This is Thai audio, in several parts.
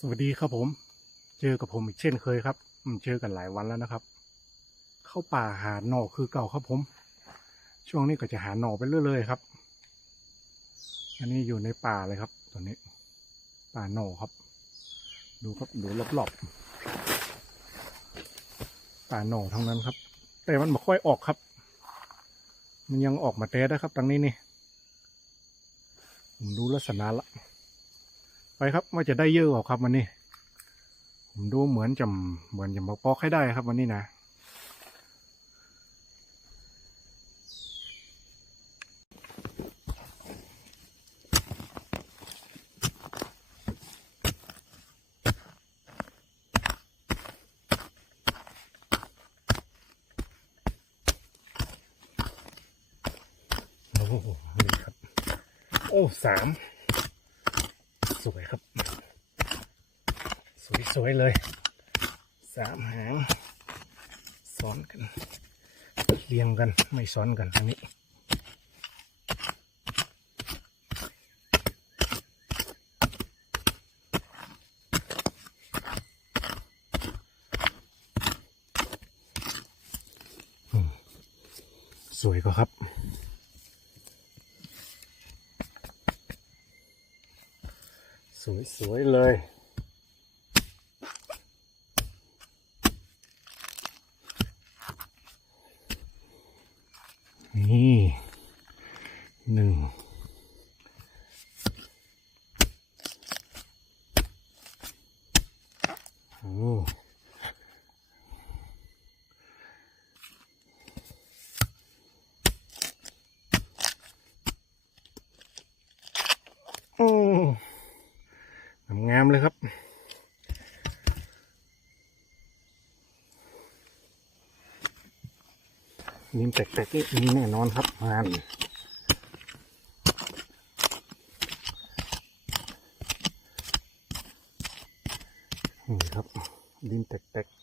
สวัสดีครับผม เจอกับผมอีกเช่นเคยครับอืมเจอกันหลายวันแล้วนะครับ เข้าป่าหาหน่อคือเก่าครับผม ช่วงนี้ก็จะหาหน่อไปเรื่อยๆครับ อันนี้อยู่ในป่าเลยครับตอนนี้ ป่าหน่อครับ ดูครับดูรอบๆป่าหน่อทั้งนั้นครับ แต่มันไม่ค่อยออกครับ มันยังออกมาเตะนะครับตรงนี้นี่ผมดูลักษณะละ ไปครับว่าจะได้เยอะกว่าครับวันนี้ ผมดูเหมือนจะเหมือนจะมาปอกให้ได้ครับวันนี้นะโอ้โหนี่ครับโอ้สาม วยครับ สวยๆเลย สามหางซ้อนกัน เรียงกันไม่ซ้อนกันอันนี้สวยก็ครับ สวยเลย นี่หนึ่งโอ้โอ้งามๆเลยครับ นิ่มแตกๆนี่แน่นอนครับงานนี่ครับดินแตกๆ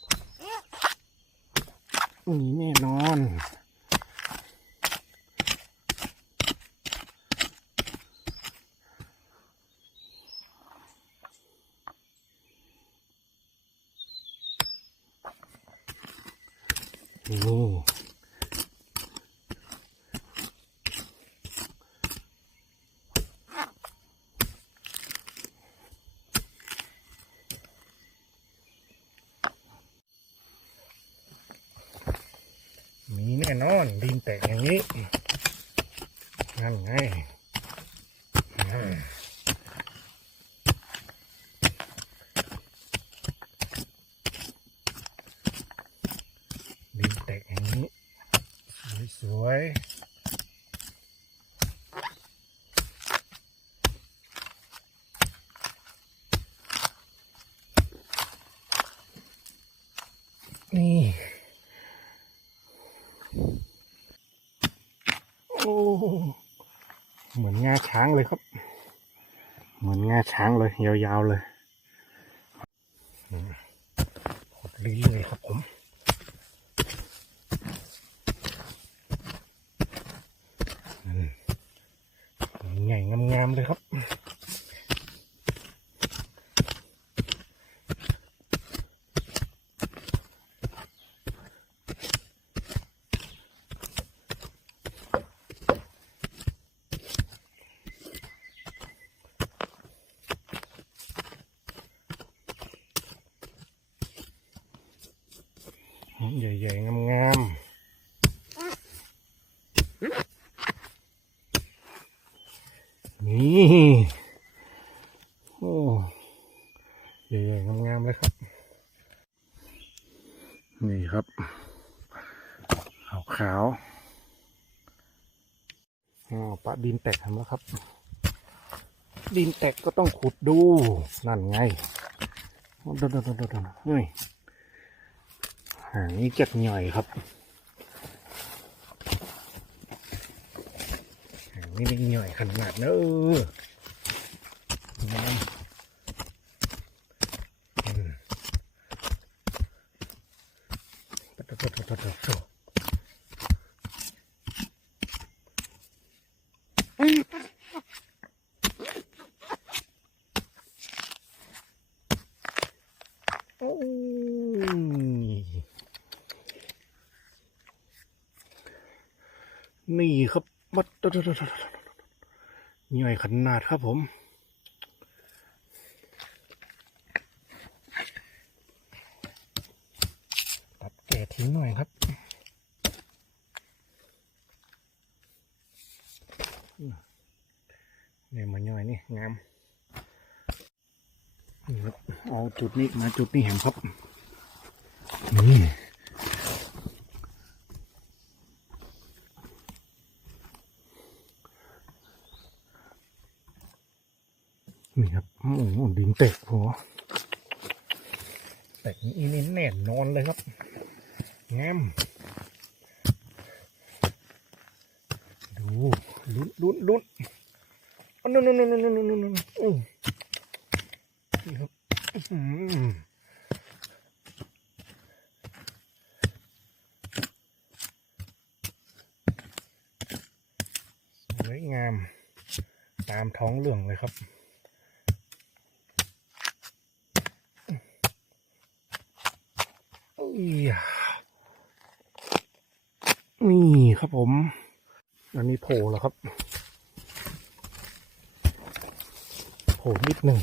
มีแน่นอนโอ้ มีแน่นอนดินแตกอย่างนี้นั่นไงอ่าดินแตกอย่างนี้ สวยๆนี่ โอ้เหมือนงา ช้างเลยครับ เหมือนงาช้างเลยยาวๆเลยอืมหดเรื่อยๆครับผมอืมใหญ่งามๆเลยครับ ใหญ่ๆงามๆ นี่โอ้ใหญ่ๆงามๆเลยครับ นี่ครับขาวขาวๆอ๋อปะดินแตกทำแล้วครับ ดินแตกก็ต้องขุดดู นั่นไงโดนๆๆๆๆเฮ้ยหางนี่จัดหน่อยครับ นี่ไม่หน่อยขนาดเนอะงามอืมปะโถโถโถโถโถ โอ้ยนี่ครั บมัดย่อยขนาดครับผม ตัดแก่ทิ้งหน่อยครับเนี่ยมาย่อยนี่งามเอาจุดนี้มาจุดนี้แหมครับนี่ นี่ครับโอ้โหดินเตกหัวแตกนี่นี่แน่นอนเลยครับงามดูลุ้นลุ้นลุ้นอันนู้นนู้นนู้นนู้นนู้นนู้นนี่ครับอื้อหือสวยงาม ตามท้องเรื่องเลยครับ อุ้ย นี่ครับผม อันนี้โผล่แล้วครับ โผล่นิดหนึ่ง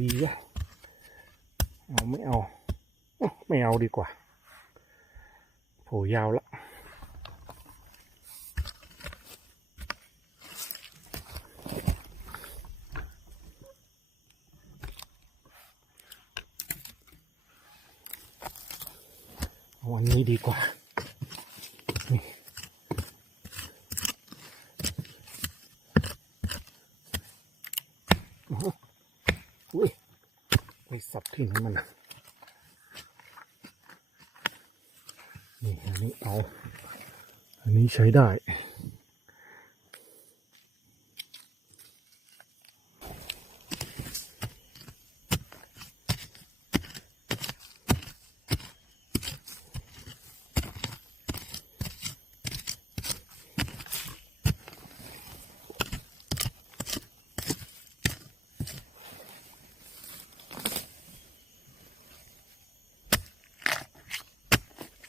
ดีอะเอาไม่เอา ไม่เอาดีกว่า โผล่ยาวละ วันนี้ดีกว่านี่อ้โหอุ้ยไปสับที่นั่นมันนี่อันนี้เอา อันนี้ใช้ได้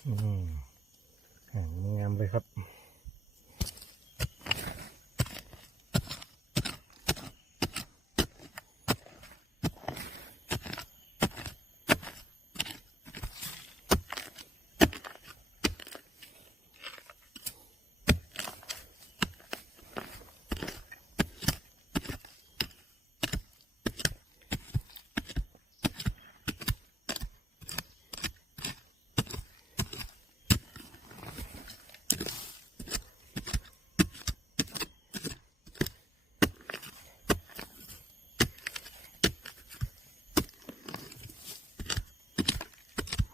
อืมแข็งงามเลยครับ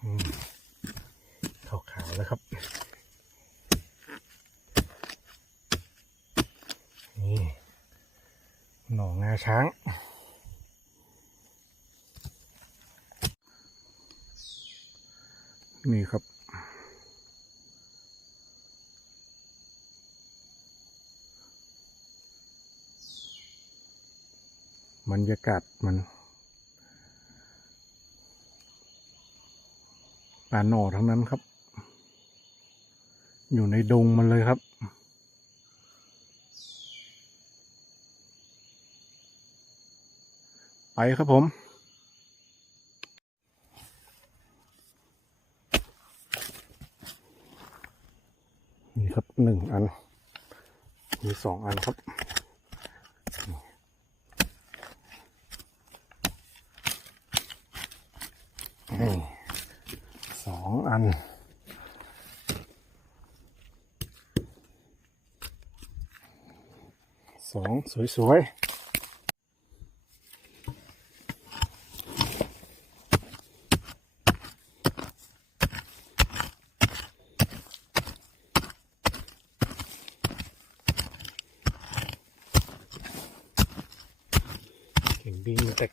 อืมขาวๆแล้วครับ นี่หน่องา ช้าง นี่ครับ บรรยากาศมันป่าหน่อทั้งนั้นครับ อยู่ในดงมันเลยครับ ไปครับผม นี่ครับหนึ่งอัน มีสองอันครับนี่สองอันสองสวยๆ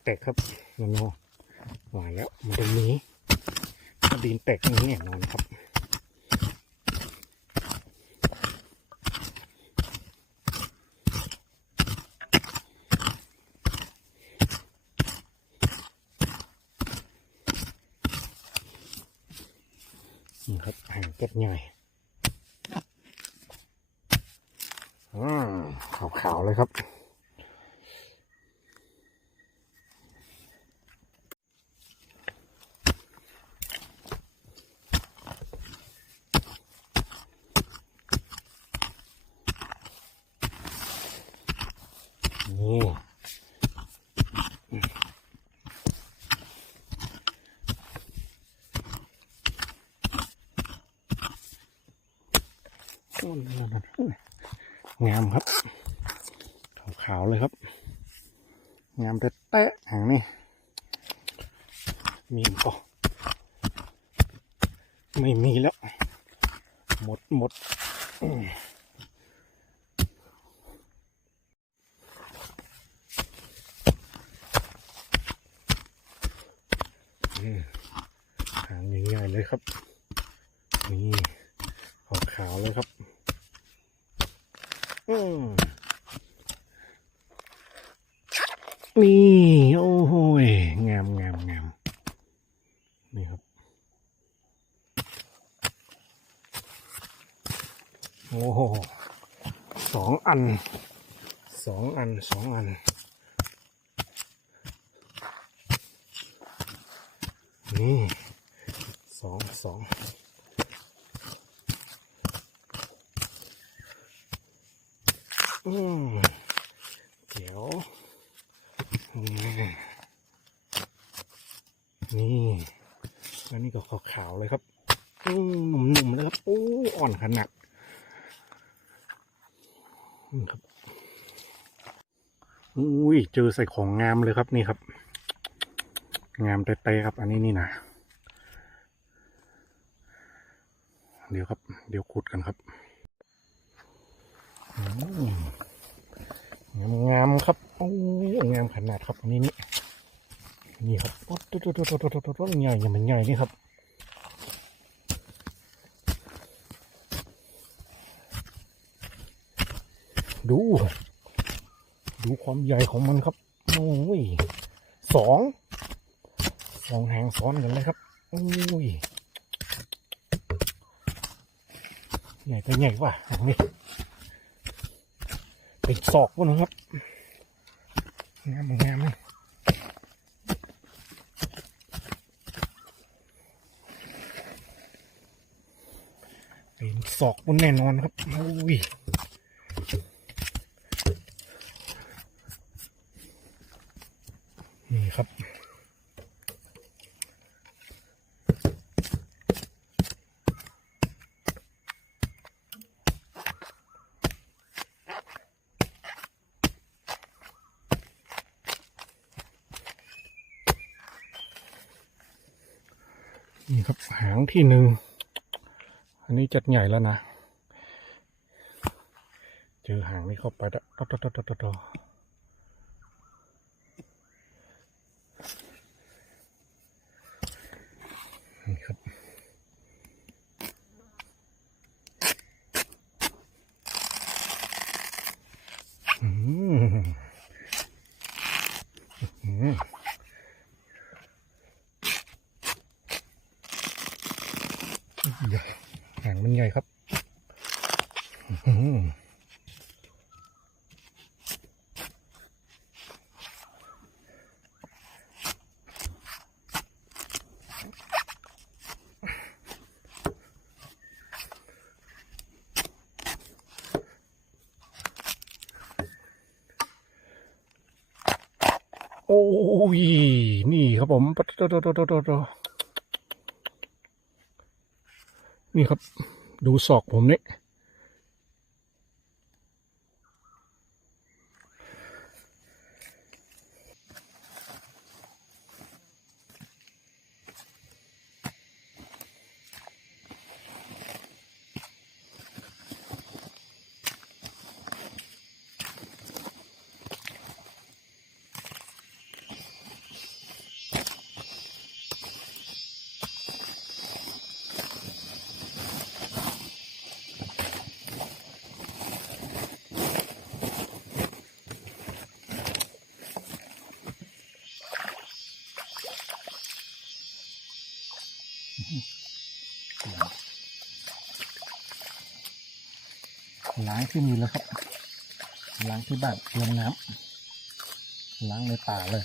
แตกๆครับนอนหวานแล้วมัตรงนี้ดินแตกตรงนี้แน่นอนครับนี่ครับอ่างเก็บหน่อยขาวๆเลยครับ งามครับ ขาวๆเลยครับ งามแต่แตะหางนี่ มีอีกปะไม่มีแล้ว หมดหมดหางใหญ่ๆเลยครับ นี่ขาวขาวๆเลยครับ อืม นี่ โอ้โหงามงามงามนี่ครับ โอ้โหสองอันสองอันสองอัน นี่สองสองอืมเดี๋ยวนี่นี่แล้วนี่ก็ขาวเลยครับอืมหนุ่มๆเลยครับโอ้อ่อนขนาดนี่ครับอุ้ยเจอใส่ของงามเลยครับนี่ครับ งามเตะๆครับ อันนี้นี่นะเดี๋ยวครับ เดี๋ยวขุดกันครับอืมงามครับโอ้ยงามขนาดครับอันนี้นี่นี่ครับโอ้ตัวตัวตัวตัวตัวตัวตัวใหญ่ยังมันใหญ่นี่ครับ ดู ดูความใหญ่ของมันครับ โอ้ยสอง สองหางซ้อนกันเลยครับ โอ้ย ใหญ่ตัวใหญ่ว่ะอย่างนี้เป็นศอกวะนะครับ งามงามเลยเป็นศอกบนแน่นอนครับ โอ้ย นี่ครับ นี่ครับหาง ที่หนึ่ง อันนี้จัดใหญ่แล้วนะ เจอหางนี้เข้าไปแล้วตอตอตอตอตอตอนี่ครับอืมอืม ใหญ่หางมัน ใหญ่ครับโอ้ย นี่ครับผมโตโตโตโตโตนี่ครับ ดูศอกผมเนี่ ล้างที่มีแล้วครับ ล้างที่บ้านเตรียมน้ำล้างในป่าเลย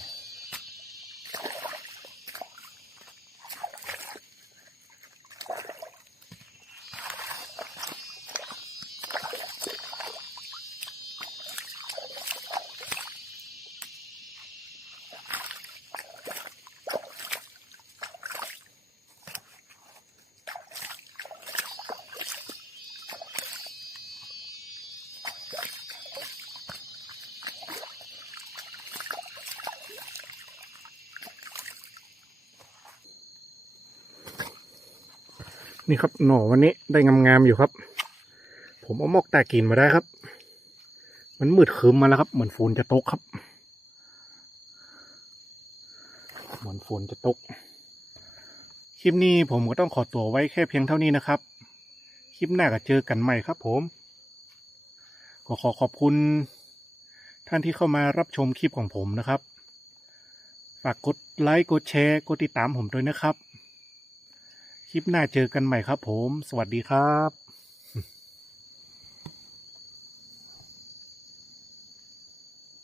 นี่ครับหน่อวันนี้ได้งามๆอยู่ครับ ผมเอามอกแตากินมาได้ครับ มันมืดครึ้มมาแล้วครับ เหมือนฝนจะตกครับ เหมือนฝนจะตก คลิปนี้ผมก็ต้องขอตัวไว้แค่เพียงเท่านี้นะครับ คลิปหน้าก็เจอกันใหม่ครับผม ก็ขอขอบคุณ ท่านที่เข้ามารับชมคลิปของผมนะครับ ฝากกดไลค์กดแชร์กดติดตามผมด้วยนะครับ คลิปหน้าเจอกันใหม่ครับผม สวัสดีครับ